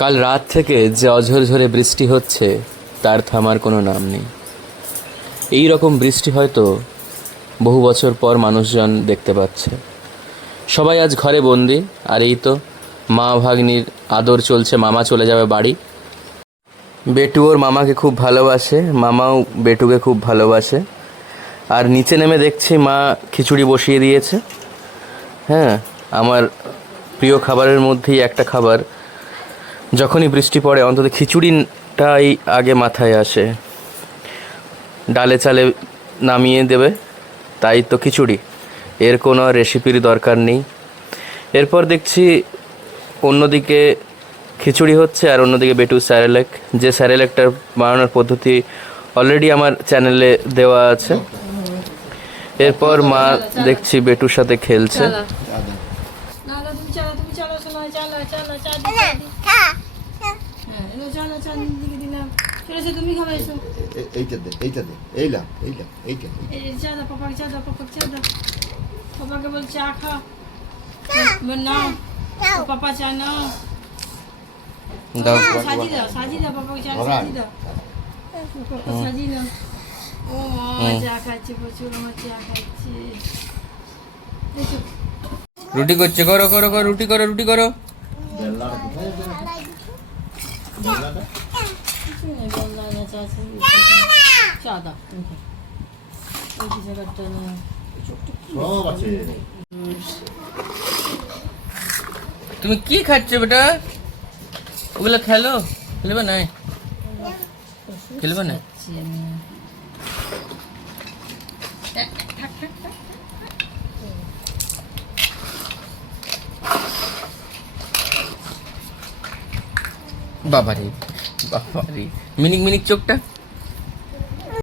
কাল রাত থেকে যে অঝরঝরে বৃষ্টি হচ্ছে তার থামার কোনো নাম নেই। এই রকম বৃষ্টি হয়তো বহু বছর পর মানুষজন দেখতে পাচ্ছে। সবাই আজ ঘরে বন্দি, আর এই তো মা ভাগ্নির আদর চলছে। মামা চলে যাবে বাড়ি। বেটু ওর মামাকে খুব ভালোবাসে, মামাও বেটুকে খুব ভালোবাসে। আর নিচে নেমে দেখছি মা খিচুড়ি বসিয়ে দিয়েছে। হ্যাঁ, আমার প্রিয় খাবারের মধ্যেই একটা খাবার। যখনই বৃষ্টি পড়ে অন্তত খিচুড়িটাই আগে মাথায় আসে। ডালে চালে নামিয়ে দেবে, তাই তো খিচুড়ি, এর কোনো রেসিপির দরকার নেই। এরপর দেখছি অন্যদিকে খিচুড়ি হচ্ছে আর অন্যদিকে বেটু স্যারেলেক। যে স্যারেলেকটার বানানোর পদ্ধতি অলরেডি আমার চ্যানেলে দেওয়া আছে। এরপর মা দেখছি বেটুর সাথে খেলছে। তুমি খাবে এইটা দে, এইটা দে, এইলা এইটা এইটা চা দাও পাপাকে, চা দাও পাপাকে, চা দাও পাপাকে, বল চা খা নাও পাপা, চা নাও সাজি দাও, সাজি দাও পাপাকে, চা সাজি দাও পাপা, সাজি দাও। ও মা চা খাচ্ছে, প্রচুর মা চা খাচ্ছে। রুটি করছে, করো করো করো, রুটি করো, রুটি করো। চা দাও তুমি কি খাচ্ছ বেটা? ওগুলো খেলো, খেলবে না, খেলবে না। বাবারে বাবারে, মিনিক মিনিক চোখটা।